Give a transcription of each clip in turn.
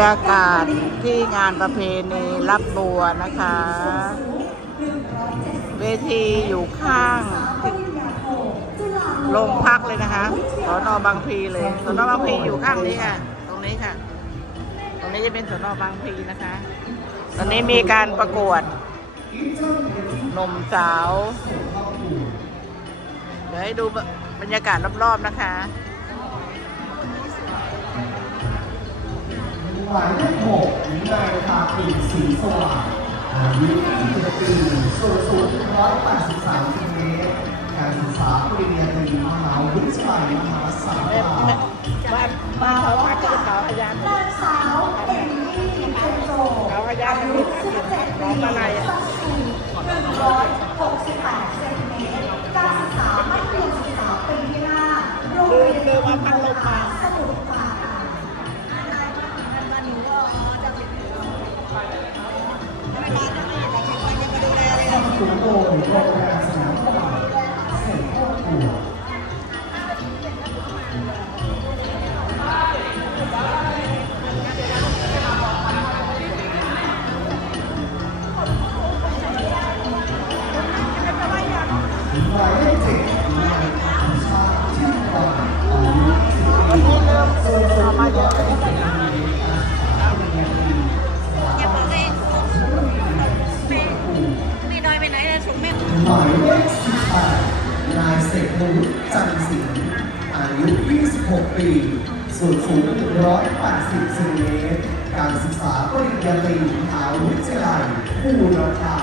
ยากาศที่งานประเพณีรับบัวนะคะ เวทีอยู่ข้างโรงพักเลยนะคะสอนอบางพลีเลยสอนอบางพลีอยู่ข้างนี้ค่ะ ตรงนี้ค่ะ ตรงนี้จะเป็นสอนอบางพลีนะคะ ตอนนี้มีการประกวดหนุ่มสาว เดี๋ยวให้ดูบรรยากาศรอบๆนะคะ หมายเลขหกนายตาปีสีสว่างอายุ21ปีส่วนสูง183เซนติเมตรการศึกษาปริญญาตรีมหาวิทยาลัยมหาสารคามบ้านบ้านเขาพักกับเขาพยานนางสาวเอมมี่เจนโจอายุ17ร้ปี คุณโตโรงรมสนามตลาเสร็จครอบครัว หมายเลข18นายเสกนุจันทร์สิงห์อายุ 26 ปีส่วนสูง 180เซนติเมตร การศึกษาปริญญาตรีมหาวิทยาลัยผู้ราคา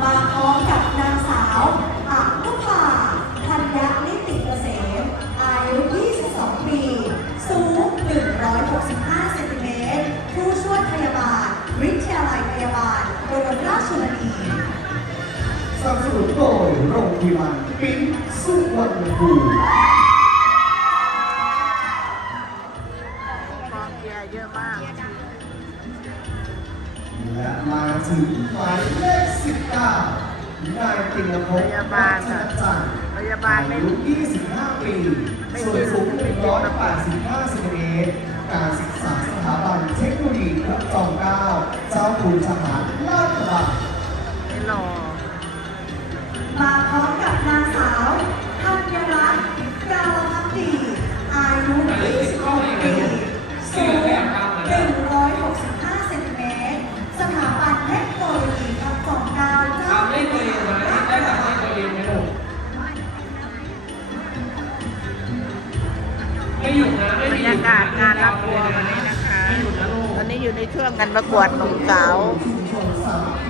มาพร้อมกับนางสาวอันุภาธัญนิติเกษมอายุ 22 ปี สูง 165 เซนติเมตร ผู้ช่วยพยาบาล วิทยาลัยพยาบาลบรมราชชนนี สนับสนุนโดยโรงพยาบาลปิ๊งสุวรรณภูมิกองเชียร์เยอะมาก และมาถึงหมายเลข19นายตินภพพยาบาลจัอะนจันทร์พยาบาลอายุ25 ปีส่วนสูง185เซนติเมตรการศึกษาสถาบันเทคโนโลยีพระจอมเกล้าเจ้าคุณทหารลาดกระบังไม่รอ มาพร้อมกับนางสาวธัญรัตน์กาวพักดีอายุ26ปีสูง165เซนติเมตรสถาบันเทคโนโลยีพระจอมเกล้าเจ้าทำได้ตัวเองไหมได้ทำได้ตัวเองไหมลูกไม่หยุดนะไม่บรรยากาศงานรับบัววันนี้นะคะ ไม่หยุดนะลูก ตอนนี้อยู่ในช่วงการประกวดหนุ่มสาว ชุมชนสามัคคี